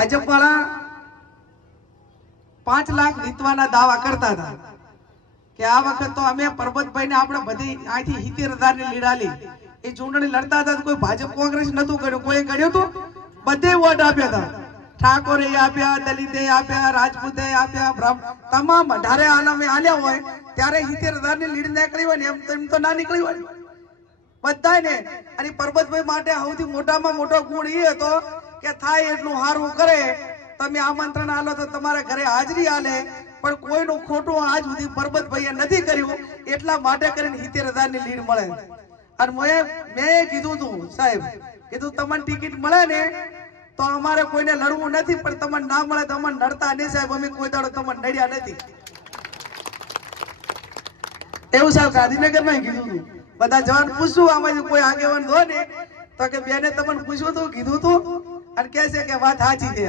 ભાજપ વાળા 5 લાખ જીતવાના દાવા કરતા હતા કે આ વખત તો અમે પરબતભાઈ ને આપણે બધી અહીંથી 70,000 ની લીડ આલી। એ ચૂંટણી લડતા હતા કોઈ ભાજપ કોંગ્રેસ નતું કર્યું, કોઈ કર્યું તો બધે વોટ આપ્યા હતા। ઠાકોરે આપ્યા, દલિતે આપ્યા, રાજપૂતે આપ્યા, તમામ 18 આલમે આલ્યા હોય ત્યારે 70,000 ની લીડ નીકળી હોય ને એમ તો ના નીકળી હોય બધાને। અને પરબતભાઈ માટે સૌથી મોટામાં મોટો ગુણ એ હતો કે થાય એટલું સારું કરે, તમે આમંત્રણ આલો તો તમારા ઘરે હાજરી આલે, પણ કોઈનું ખોટું આજ સુધી પરબતભાઈએ નથી કર્યું, એટલા માટે કરીને 70,000 ની લીડ મળે। અને મેં કીધું તું સાહેબ, કીધું તમને ટિકિટ મળે ને તો અમારે કોઈને લડવું નથી, પણ તમને ના મળે તો અમને લડતા નહીં સાહેબ, અમે કોઈ દાડો તમને નડ્યા નથી, એવું સાહેબ ગાંધીનગરમાં કીધું તું। બધા જવાન પૂછ્યું આમાંથી કોઈ આગેવાન દો ને તો કે બેને તમને પૂછ્યું તું, કીધું તું, અને કહે છે કે વાત સાચી છે।